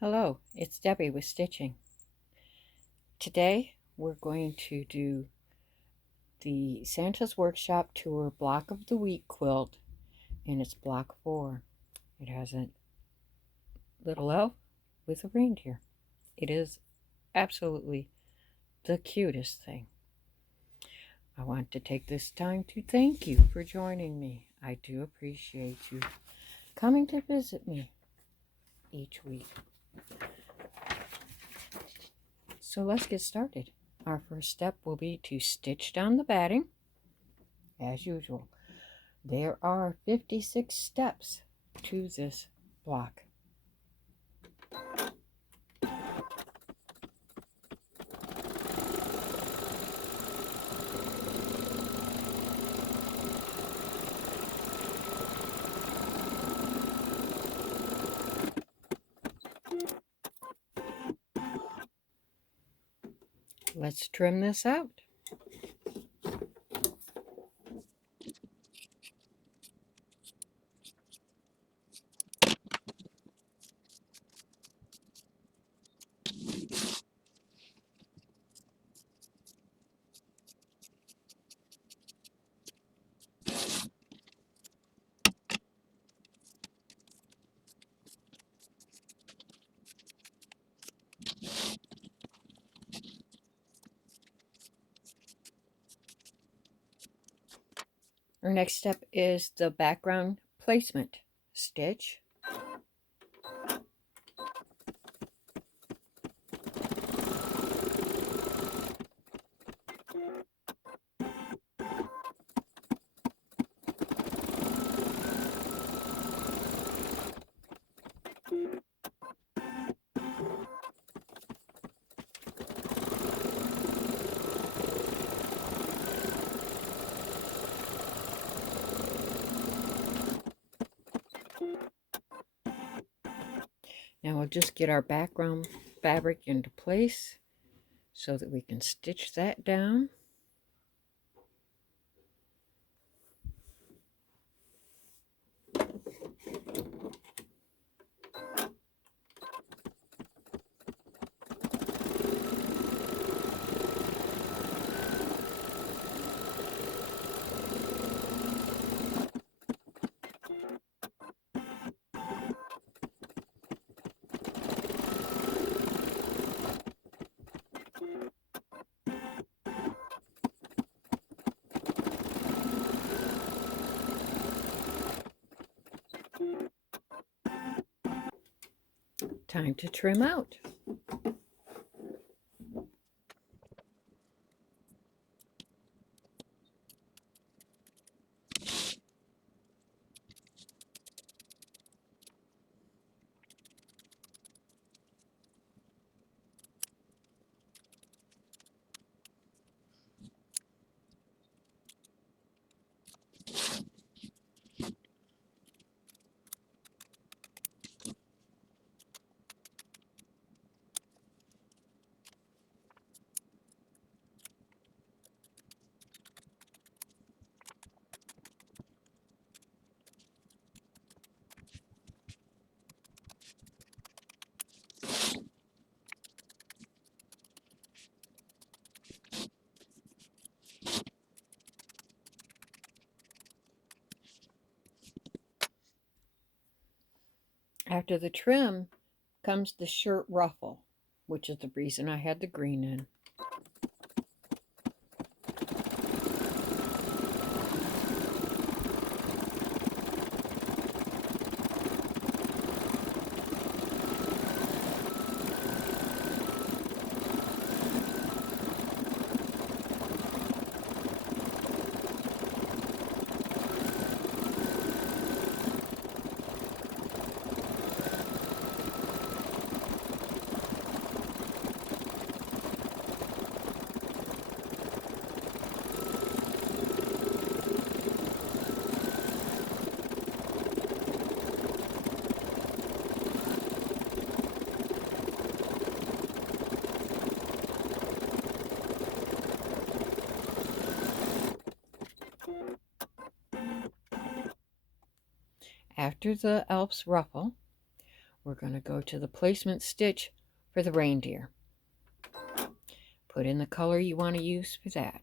Hello, it's Debbie with Stitching. Today we're going to do the Santa's Workshop Tour Block of the Week quilt, and it's block 4. It has a little elf with a reindeer. It is absolutely the cutest thing. I want to take this time to thank you for joining me. I do appreciate you coming to visit me each week. So let's get started. Our first step will be to stitch down the batting, as usual. There are 56 steps to this block. Let's trim this out. Our next step is the background placement. Stitch, now we'll just get our background fabric into place so that we can stitch that down. Time to trim out. After the trim comes the shirt ruffle, which is the reason I had the green in. After the elf's ruffle, we're going to go to the placement stitch for the reindeer. Put in the color you want to use for that.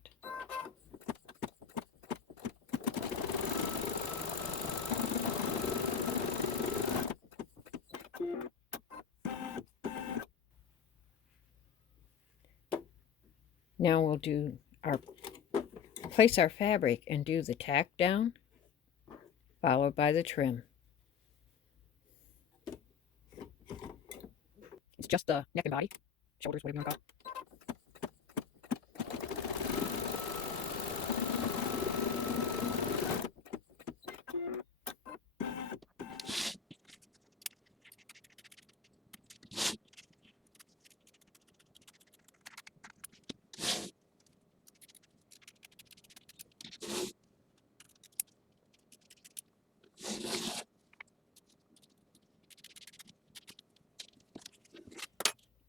Now we'll place our fabric and do the tack down, followed by the trim. It's just the neck and body, shoulders, whatever you want to call it.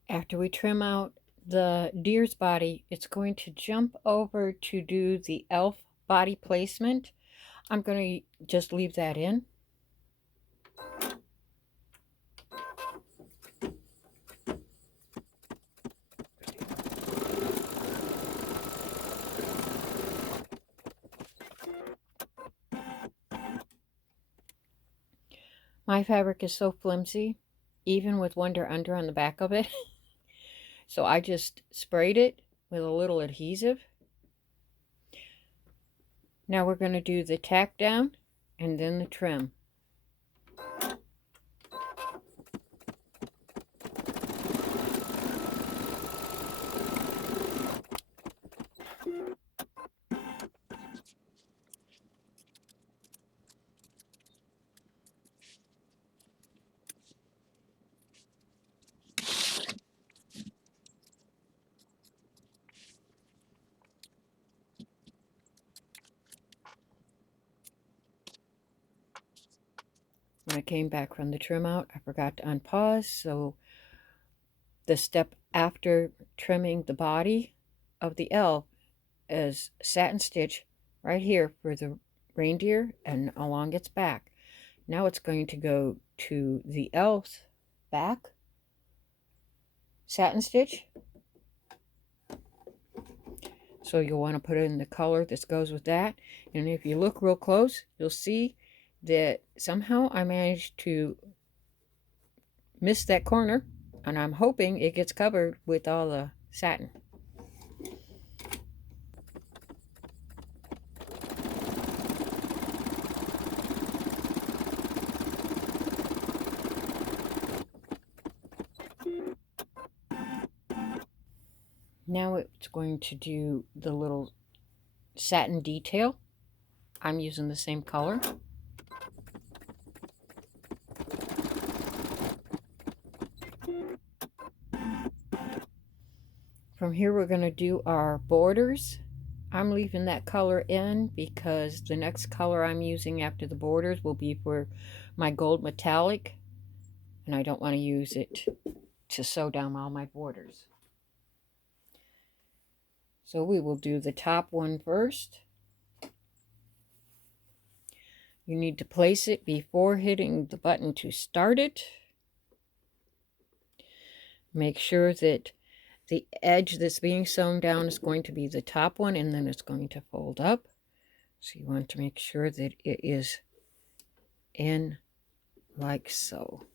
After we trim out the deer's body, it's going to jump over to do the elf body placement. I'm going to just leave that in. My fabric is so flimsy, even with Wonder Under on the back of it. So I just sprayed it with a little adhesive. Now we're going to do the tack down and then the trim. When I came back from the trim out, I forgot to unpause, so the step after trimming the body of the elf is satin stitch right here for the reindeer and along its back. Now it's going to go to the elf's back, satin stitch. So you'll want to put in the color that goes with that. And if you look real close, you'll see that somehow I managed to miss that corner, and I'm hoping it gets covered with all the satin. Now it's going to do the little satin detail. I'm using the same color. From here we're going to do our borders. I'm leaving that color in because the next color I'm using after the borders will be for my gold metallic, and I don't want to use it to sew down all my borders. So we will do the top one first. You need to place it before hitting the button to start it. Make sure that the edge that's being sewn down is going to be the top one, and then it's going to fold up. So you want to make sure that it is in like so.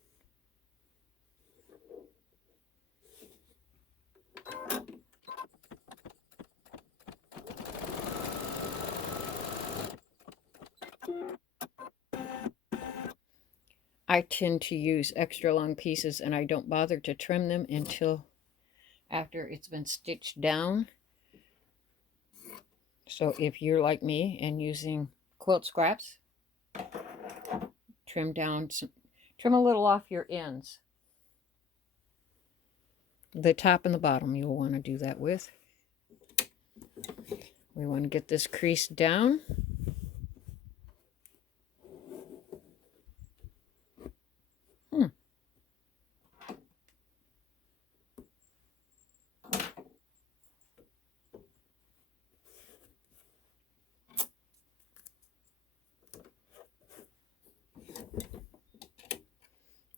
I tend to use extra long pieces, and I don't bother to trim them until after it's been stitched down. So if you're like me and using quilt scraps, trim a little off your ends. The top and the bottom you'll want to do that with. We want to get this crease down.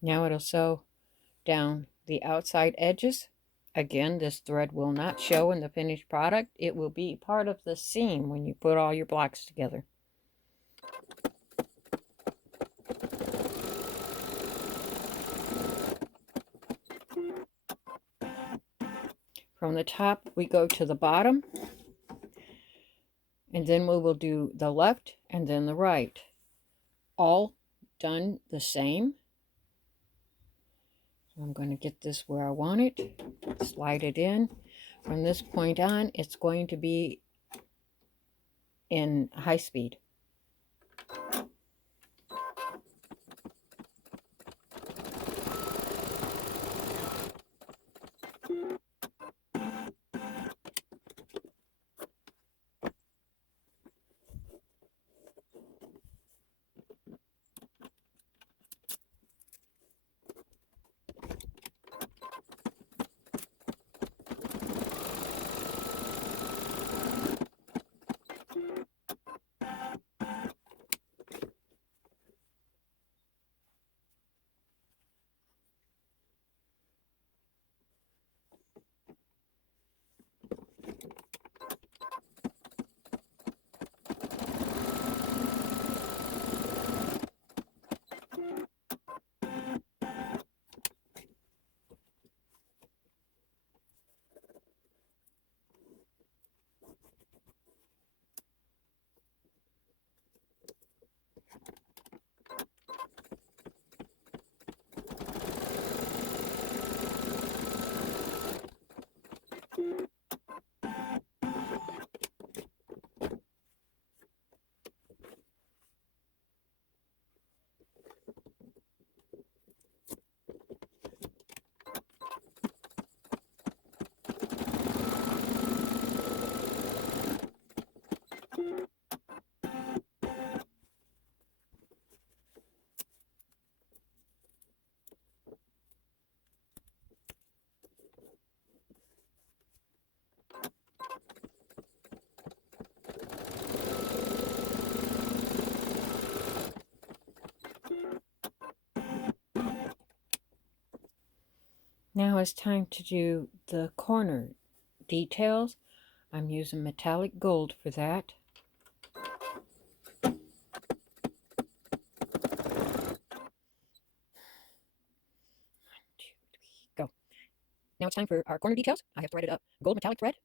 Now it'll sew down the outside edges. Again, this thread will not show in the finished product. It will be part of the seam when you put all your blocks together. From the top, we go to the bottom, and then we will do the left and then the right. All done the same. So I'm going to get this where I want it, slide it in. From this point on, it's going to be in high speed. Now it's time to do the corner details. I'm using metallic gold for that. Go. Now it's time for our corner details. I have threaded up gold metallic thread.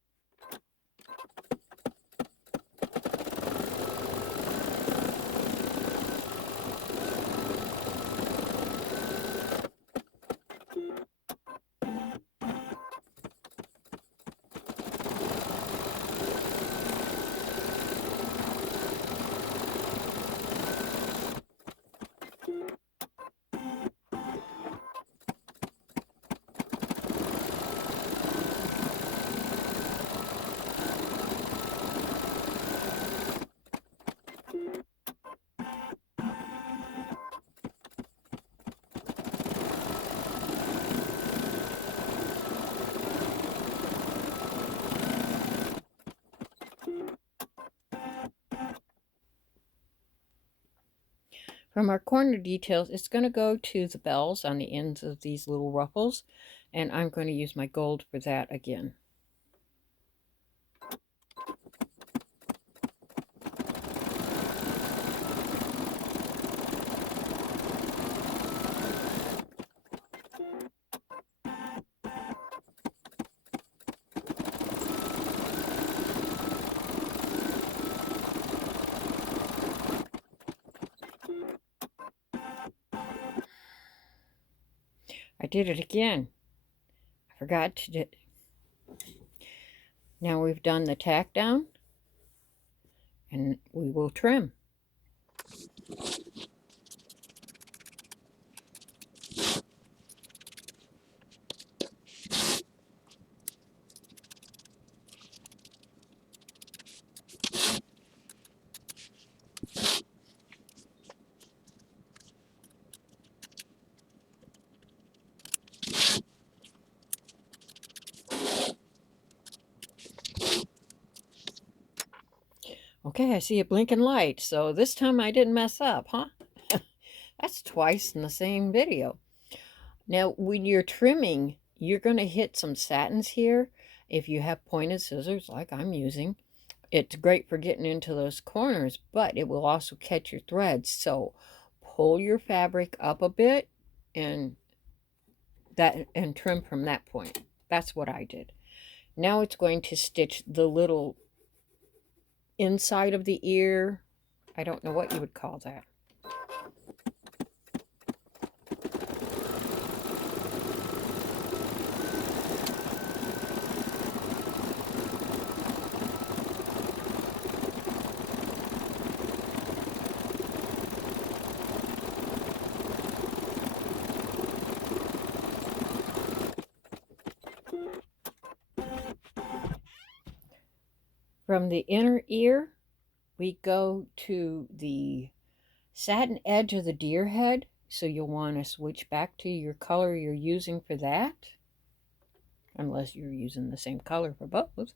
From our corner details, it's going to go to the bells on the ends of these little ruffles, and I'm going to use my gold for that again. I did it again. I forgot to do. Now we've done the tack down, and we will trim. Okay, I see a blinking light, so this time I didn't mess up, huh? That's twice in the same video. Now, when you're trimming, you're going to hit some satins here. If you have pointed scissors like I'm using, it's great for getting into those corners, but it will also catch your threads. So pull your fabric up a bit and trim from that point. That's what I did. Now it's going to stitch the little inside of the ear. I don't know what you would call that. From the inner ear, we go to the satin edge of the deer head. So you'll want to switch back to your color you're using for that, unless you're using the same color for both.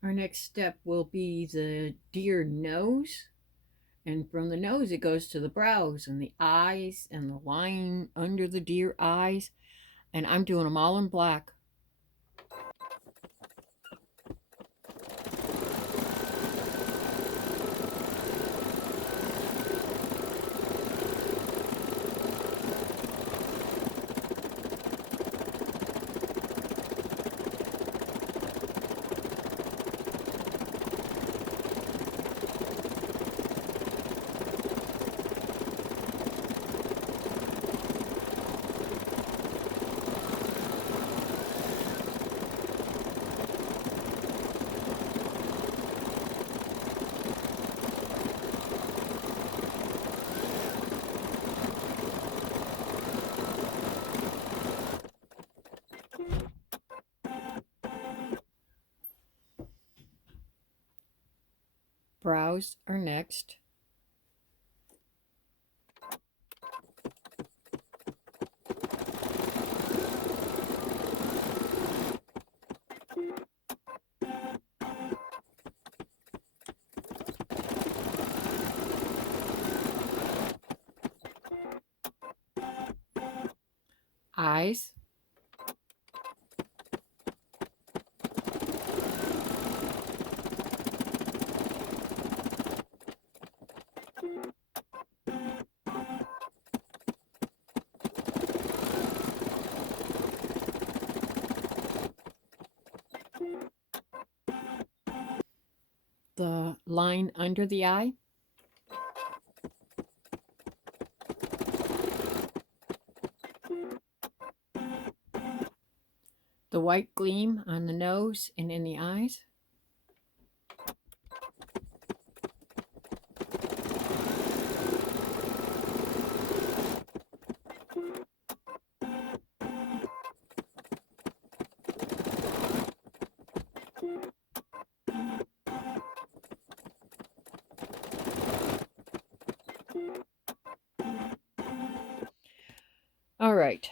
Our next step will be the deer nose. And from the nose, it goes to the brows and the eyes and the line under the deer eyes. And I'm doing them all in black. Brows are next. Eyes. The line under the eye. the white gleam on the nose and in the eyes. All right,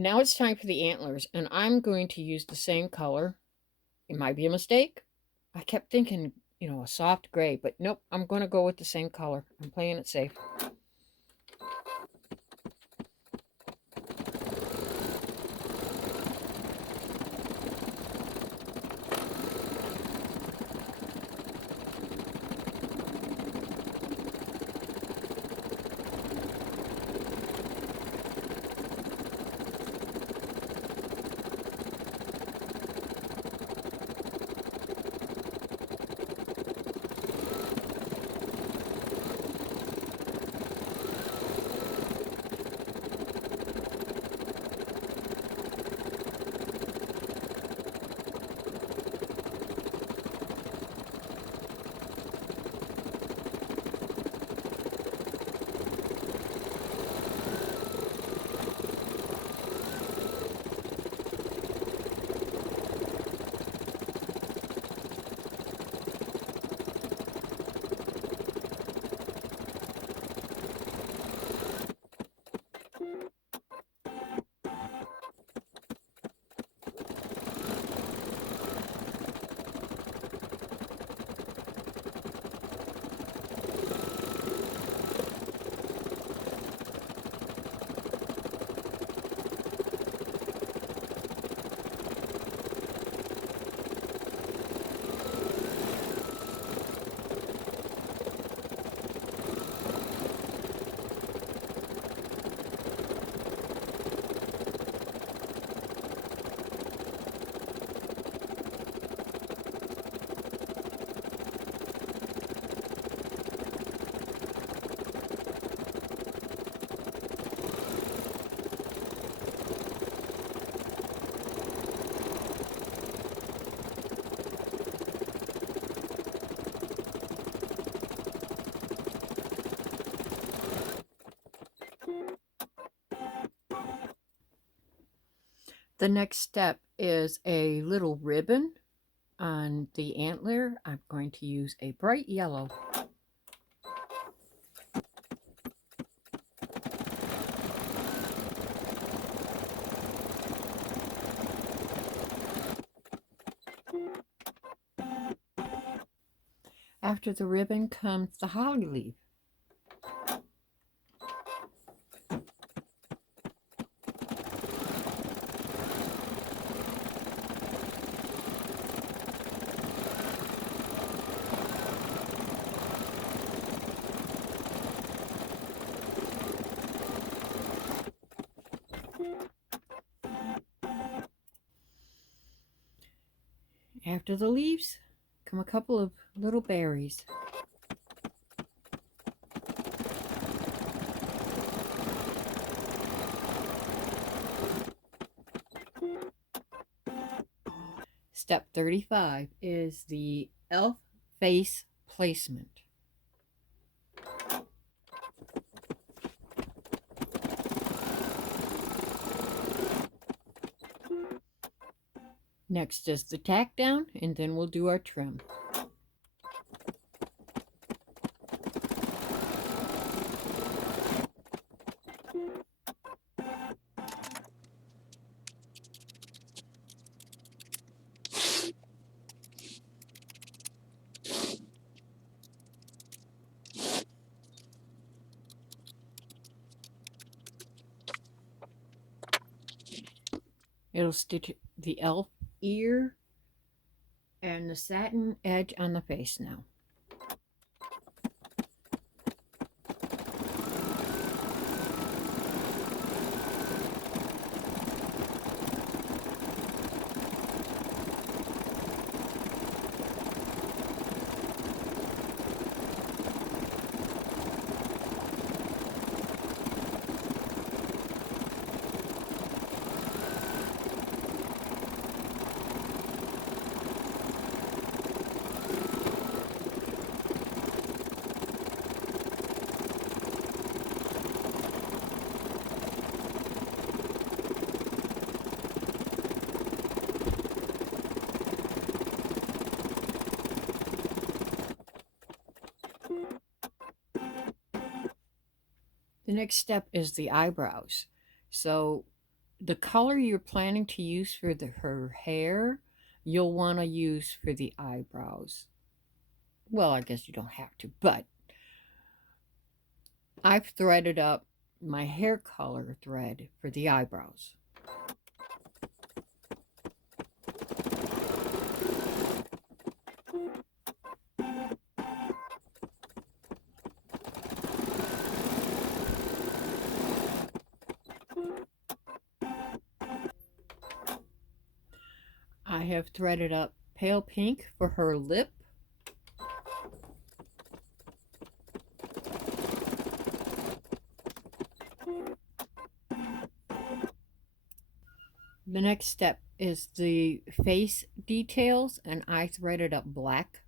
now it's time for the antlers, and I'm going to use the same color. It might be a mistake. I kept thinking, a soft gray, but nope, I'm going to go with the same color. I'm playing it safe. The next step is a little ribbon on the antler. I'm going to use a bright yellow. After the ribbon comes the holly leaf. After the leaves come a couple of little berries. Step 35 is the elf face placement. Next is the tack down, and then we'll do our trim. It'll stitch the elf ear and the satin edge on the face now. The next step is the eyebrows. So the color you're planning to use for her hair, you'll want to use for the eyebrows. Well, I guess you don't have to, but I've threaded up my hair color thread for the eyebrows. I have threaded up pale pink for her lip. The next step is the face details, and I threaded up black.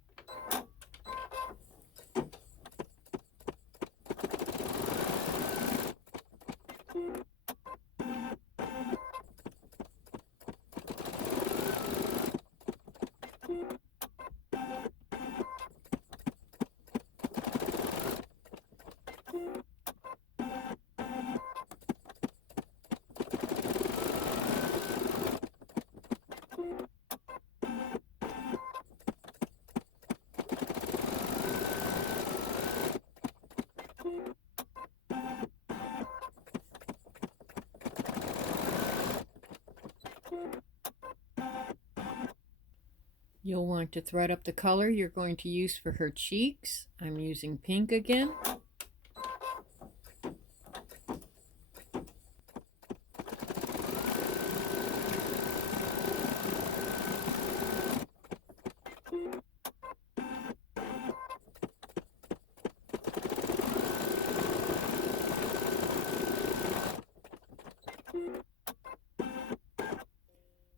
You'll want to thread up the color you're going to use for her cheeks. I'm using pink again.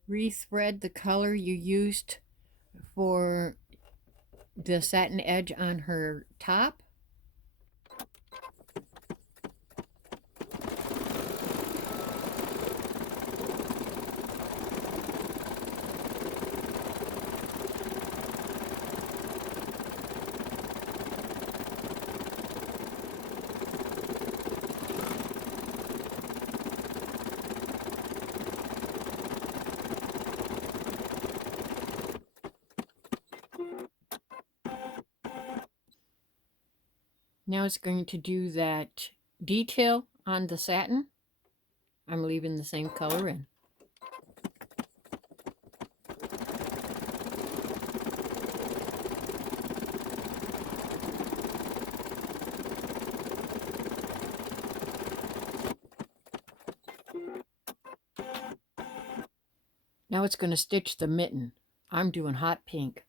Rethread the color you used for the satin edge on her top. Now it's going to do that detail on the satin. I'm leaving the same color in. Now it's going to stitch the mitten. I'm doing hot pink.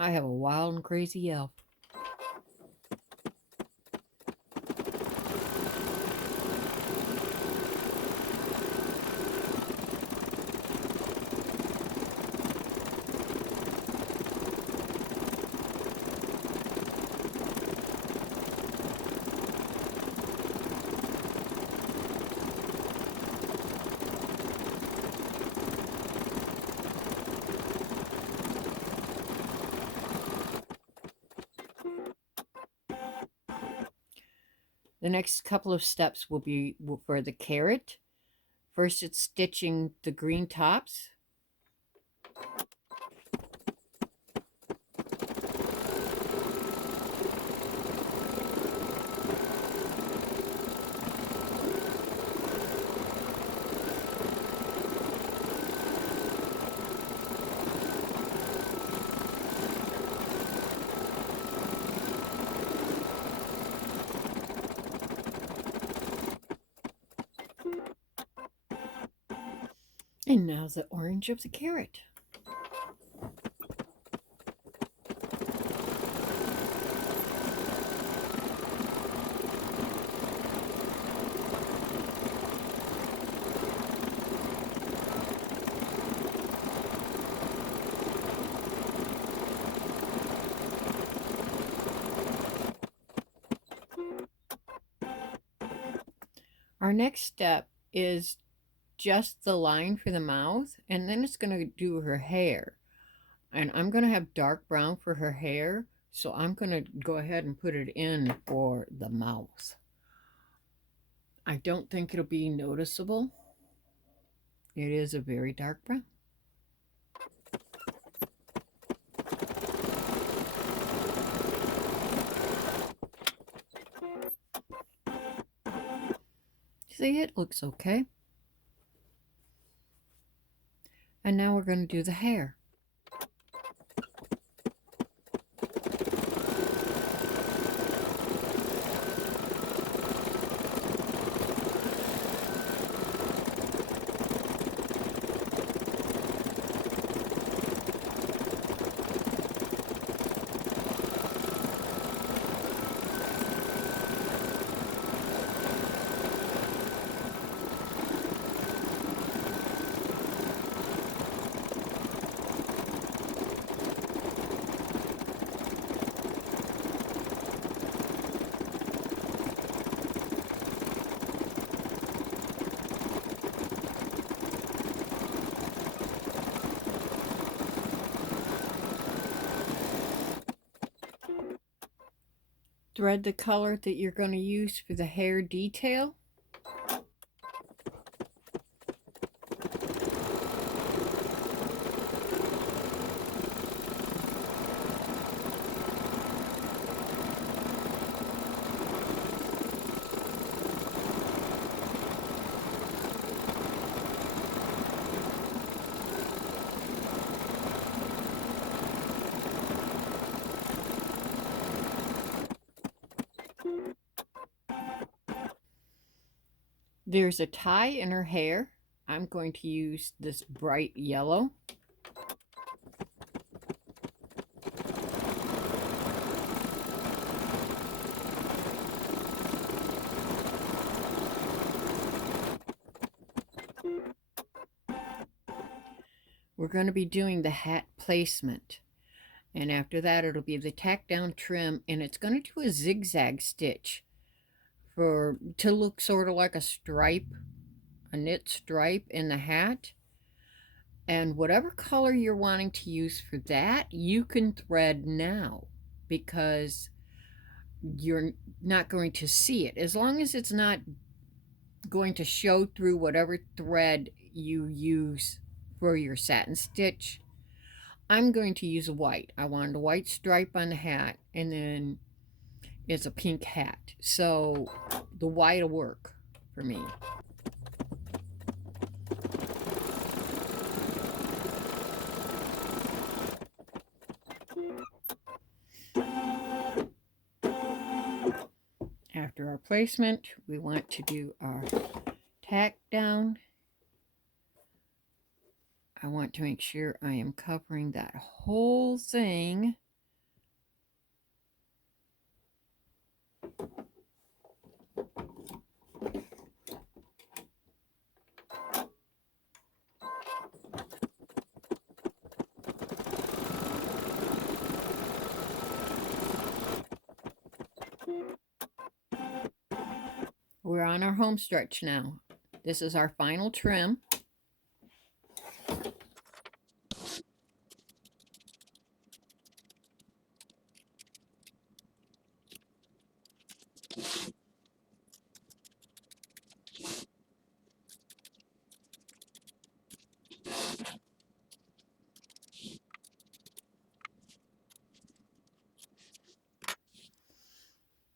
I have a wild and crazy elf. The next couple of steps will be for the carrot. First, it's stitching the green tops. And now the orange of the carrot. Our next step is just the line for the mouth, and then it's going to do her hair. And I'm going to have dark brown for her hair, so I'm going to go ahead and put it in for the mouth. I don't think it'll be noticeable. It is a very dark brown. See, it looks okay. And now we're going to do the hair. Thread the color that you're going to use for the hair detail. There's a tie in her hair. I'm going to use this bright yellow. We're going to be doing the hat placement. And after that, it'll be the tack down trim, and it's going to do a zigzag stitch to look sort of like a stripe, a knit stripe in the hat. And whatever color you're wanting to use for that, you can thread now, because you're not going to see it. As long as it's not going to show through whatever thread you use for your satin stitch. I'm going to use white. I wanted a white stripe on the hat, and then it's a pink hat. So the white will work for me. After our placement, we want to do our tack down. I want to make sure I am covering that whole thing. We're on our home stretch now. This is our final trim.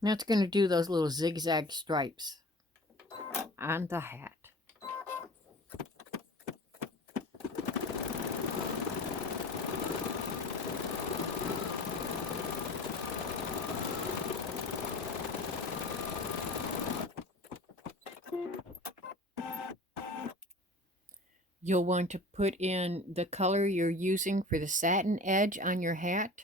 Now it's going to do those little zigzag stripes on the hat. You'll want to put in the color you're using for the satin edge on your hat.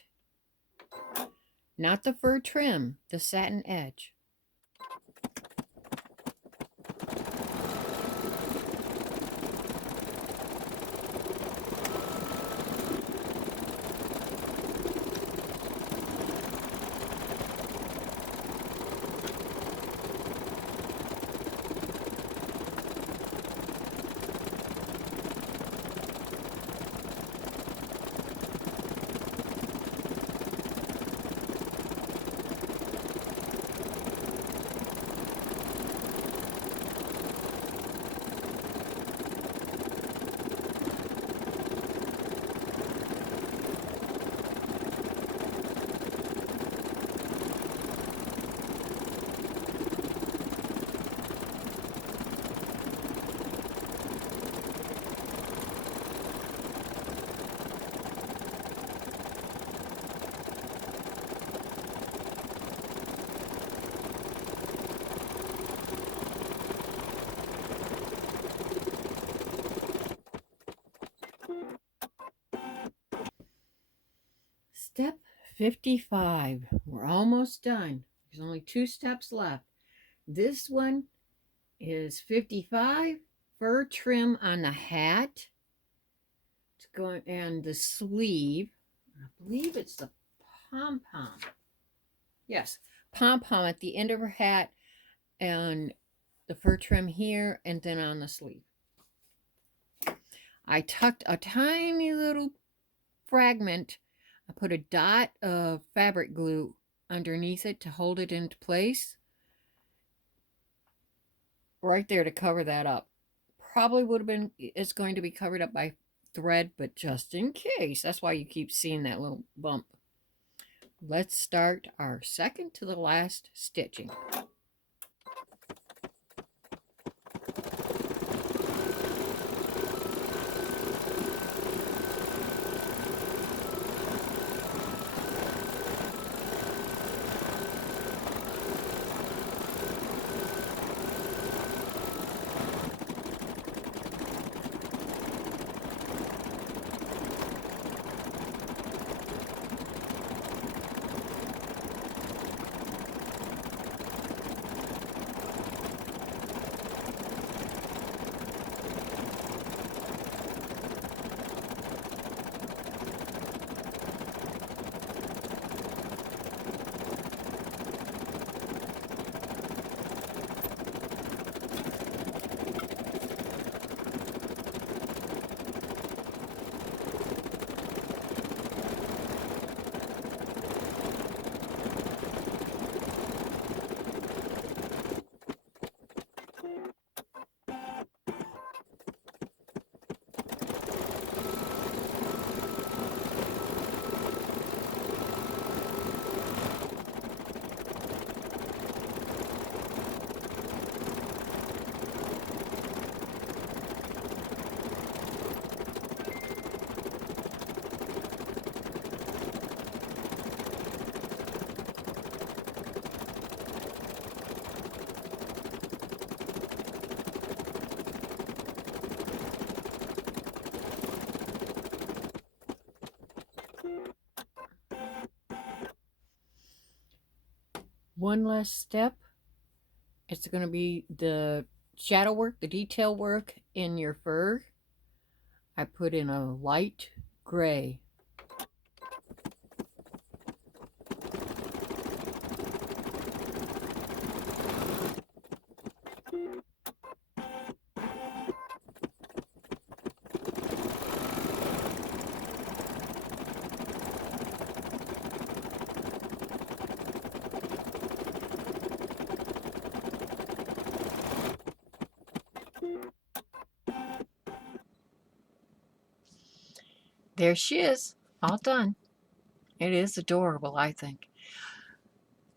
Not the fur trim, the satin edge. Step 55. We're almost done. There's only 2 steps left. This one is 55. Fur trim on the hat. It's going, and the sleeve. I believe it's the pom-pom. Yes, pom-pom at the end of her hat, and the fur trim here, and then on the sleeve. I tucked a tiny little fragment. I put a dot of fabric glue underneath it to hold it into place. Right there to cover that up. Probably would have been, it's going to be covered up by thread, but just in case. That's why you keep seeing that little bump. Let's start our second to the last stitching. One last step. It's going to be the shadow work, the detail work in your fur. I put in a light gray. There she is, all done. It is adorable, I think.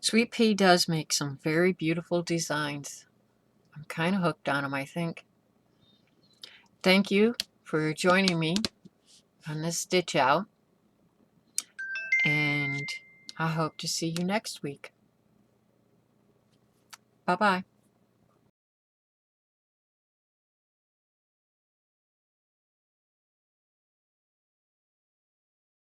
SweetPea does make some very beautiful designs. I'm kind of hooked on them, I think. Thank you for joining me on this stitch out, and I hope to see you next week. Bye-bye.